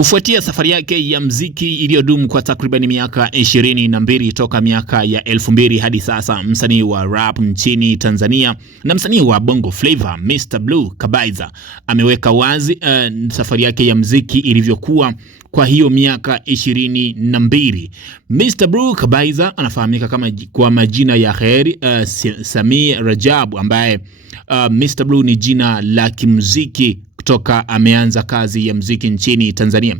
Kufuatia safari yake ya mziki iliyodumu kwa takriban miaka 22 toka miaka ya 2000 hadi sasa, msanii wa rap nchini Tanzania na msanii wa Bongo Flava Mr. Blue Kabaiza ameweka wazi safari yake ya mziki ilivyokuwa kwa hiyo miaka 22. Mr. Blue Kabaiza anafahamika kama kwa majina ya Kheri Samir Rajabu, ambaye Mr. Blue ni jina la kimuziki kutoka ameanza kazi ya muziki nchini Tanzania.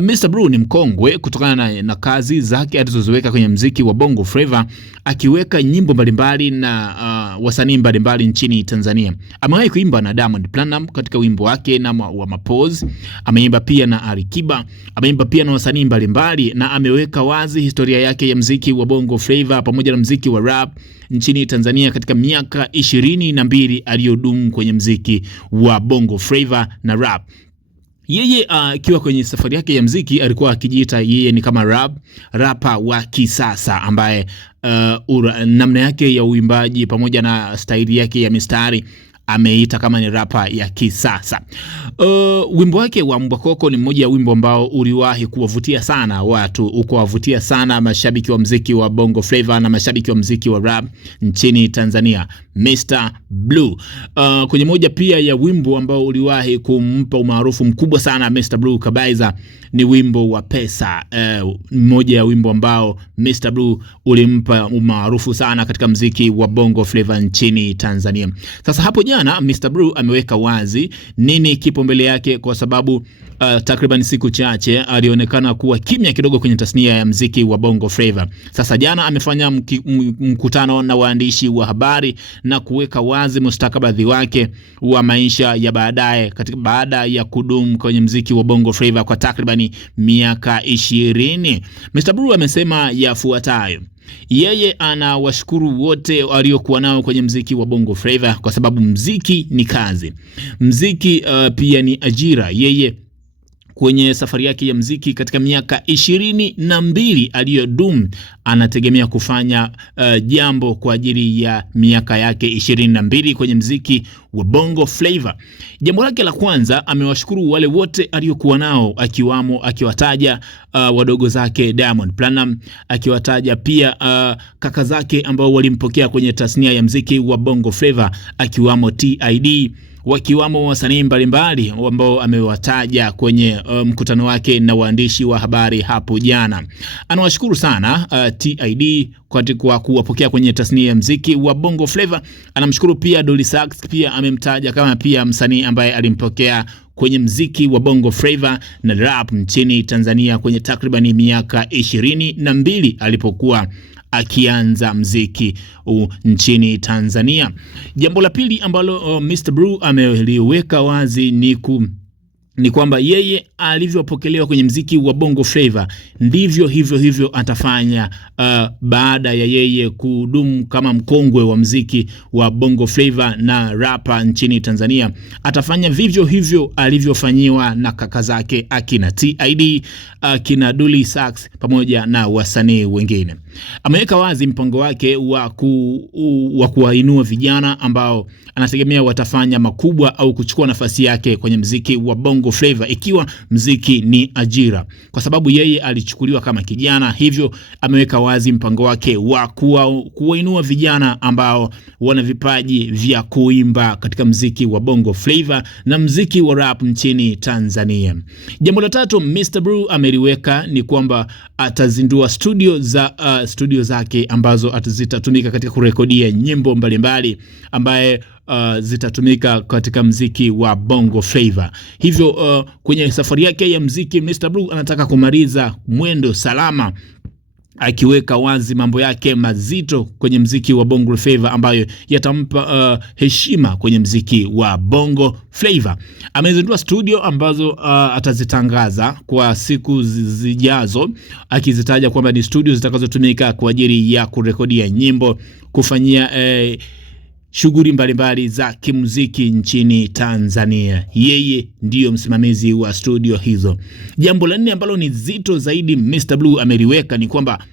Mr. Blue ni mkongwe kutokana na kazi zake alizozoweka kwenye muziki wa Bongo Flava, akiweka nyimbo mbalimbali na wasanii mbalimbali nchini Tanzania. Amewahi kuimba na Diamond Platnumz katika wimbo wake na wa Mapozi, ameimba pia na Alikiba, ameimba pia na wasanii mbalimbali, na ameweka wazi historia yake ya muziki wa Bongo Flava pamoja na muziki wa rap nchini Tanzania katika miaka 22 aliyodumu kwenye muziki wa Bongo Flava na rap. Yeye akiwa kwenye safari yake ya muziki alikuwa akijiita yeye ni kama rapa wa kisasa, ambaye namna yake ya uimbaji pamoja na staili yake ya mistari ameita kama ni rapa ya kisasa. Wimbo wake wa Mbwakoko ni mmoja ya wimbo ambao uliwahi kuwavutia sana watu, ukawavutia sana mashabiki wa muziki wa Bongo Flava na mashabiki wa muziki wa rap nchini Tanzania. Mr. Blue kwenye moja pia ya wimbo ambao uliwahi kumpa umaarufu mkubwa sana Mr. Blue Kabaiza ni wimbo wa Pesa. Mmoja ya wimbo ambao Mr. Blue ulimpa umaarufu sana katika muziki wa Bongo Flava nchini Tanzania. Sasa hapo jana Mr. Blue ameweka wazi nini kipo mbele yake, kwa sababu takriban siku chache alionekana kuwa kimya kidogo kwenye tasnia ya muziki wa Bongo Flava. Sasa jana amefanya mkutano na waandishi wa habari na kuweka wazi mustakabali wake wa maisha ya baadaye baada ya kudumu kwenye muziki wa Bongo Flava kwa takriban miaka 20. Mr. Blue amesema yafuatayo: yeye anawashukuru wote waliokuwa nao kwenye muziki wa Bongo Flava kwa sababu muziki ni kazi. Muziki pia ni ajira. Yeye kwenye safari yake ya muziki katika miaka 22 aliyodumu anategemea kufanya jambo kwa ajili ya miaka yake 22 kwenye muziki wa Bongo Flava. Jambo lake la kwanza, amewashukuru wale wote aliokuwa nao, akiwataja wadogo zake Diamond Platnumz, akiwataja pia kaka zake ambao walimpokea kwenye tasnia ya muziki wa Bongo Flava, akiwamo TID, wakiwamo wasanii mbalimbali ambao amewataja kwenye mkutano wake na waandishi wa habari hapo jana. Anawashukuru sana TID kwa kuwapokea kwenye tasnia ya muziki wa Bongo Flava. Anamshukuru pia Dolly Sax, pia amemtaja kama pia msanii ambaye alimpokea kwenye muziki wa Bongo Flava na rap nchini Tanzania kwenye takriban miaka 22 alipokuwa akianza muziki nchini Tanzania. Jambo la pili ambalo Mr. Blue ameliweka wazi ni kwamba yeye alivyopokelewa kwenye muziki wa Bongo Flava ndivyo hivyo atafanya baada ya yeye kudumu kama mkongwe wa muziki wa Bongo Flava na rapa nchini Tanzania. Atafanya vivyo hivyo alivyofanyiwa na kaka zake akina TID, akina Dolly Sax pamoja na wasanii wengine. Ameweka wazi mpango wake wa kuwainua vijana ambao anategemea watafanya makubwa au kuchukua nafasi yake kwenye muziki wa Bongo Flava, ikiwa muziki ni ajira, kwa sababu yeye alichukuliwa kama kijana. Hivyo ameweka wazi mpango wake wa kuwainua vijana ambao wana vipaji vya kuimba katika muziki wa Bongo Flava na muziki wa rap nchini Tanzania. Jambo la tatu Mr. Blue ameliweka ni kwamba atazindua studio zake ambazo zitatumika katika kurekodia nyimbo mbalimbali ambaye zitatumika katika muziki wa Bongo Flava. Hivyo kwenye safari yake ya muziki Mr. Blue anataka kumaliza mwendo salama, akiweka wazi mambo yake mazito kwenye muziki wa Bongo Flava ambayo yatampa heshima kwenye muziki wa Bongo Flava. Amezindua studio ambazo atazitangaza kwa siku zijazo, akizitaja kwamba ni studio zitakazotumika kwa ajili ya kurekodia nyimbo, kufanyia shughuli mbalimbali za kimuziki nchini Tanzania. Yeye ndiyo msimamizi wa studio hizo. Jambo la nne ambalo ni zito zaidi Mr. Blue ameliweka ni kwamba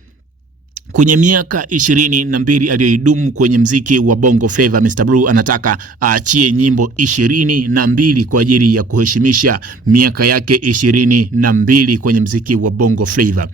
Kwenye miaka 22 aliyoidumu kwenye mziki wa Bongo Flava, Mr Blue anataka aachie nyimbo 22 kwa ajili ya kuheshimisha miaka yake 22 kwenye mziki wa Bongo Flava,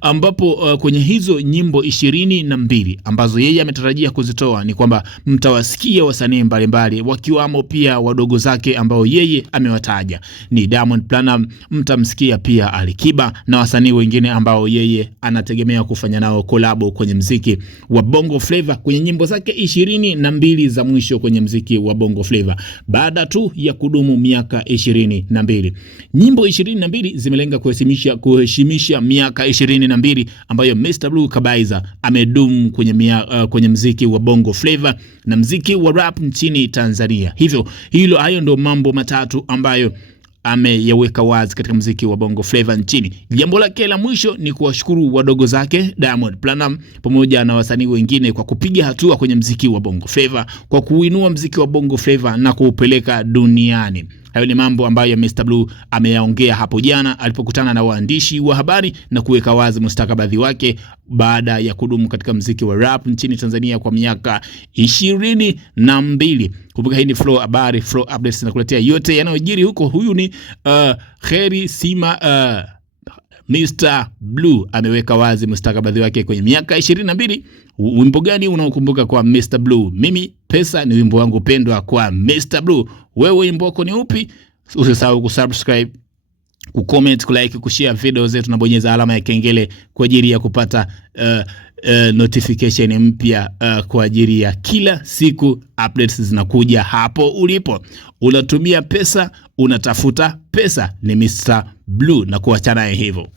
ambapo kwenye hizo nyimbo 22 ambazo yeye ametarajia kuzitoa ni kwamba mtawasikia wasanii mbalimbali wakiwamo pia wadogo zake ambao yeye amewataja ni Diamond Platnumz, mtamsikia pia Alikiba na wasanii wengine ambao yeye anategemea kufanya nao collab kwenye mziki wa Bongo Flava kwenye nyimbo zake 22 za mwisho kwenye mziki wa Bongo Flava baada tu ya kudumu miaka 22. Nyimbo 22 zimelenga kuheshimisha miaka 22 ambayo Mr Blue Kabaiza amedumu kwenye mziki wa Bongo Flava na mziki wa rap nchini Tanzania. Hayo ndio mambo matatu ambayo ameyaweka wazi katika mziki wa Bongo Flava nchini. Jambo lake la mwisho ni kuwashukuru wadogo zake Diamond Platnumz pamoja na wasanii wengine kwa kupiga hatua kwenye mziki wa Bongo Flava, kwa kuinua mziki wa Bongo Flava na kuupeleka duniani. Hayo ni mambo ambayo Mr Blue ameyaongea hapo jana alipokutana na waandishi wa habari na kuweka wazi mustakabali wake baada ya kudumu katika mziki wa rap nchini Tanzania kwa miaka 22. Kumbuka hii ni Flow Habari, Flow Updates, na kuletea yote yanayojiri huko. Huyu ni Kheri Sima. Mr Blue ameweka wazi mustakabali wake kwenye miaka 22. Wimbo gani unaokumbuka kwa Mr Blue? Mimi Pesa ni wimbo wangu pendwa kwa Mr Blue. Wewe wimbo wako ni upi? Usisahau kusubscribe, kucomment, kulike, kushare video zetu na bonyeza alama ya kengele kwa ajili ya kupata notification mpya kwa ajili ya kila siku updates zinakuja hapo ulipo. Unatumia pesa, unatafuta pesa, ni Mr Blue na kuachana hivyo.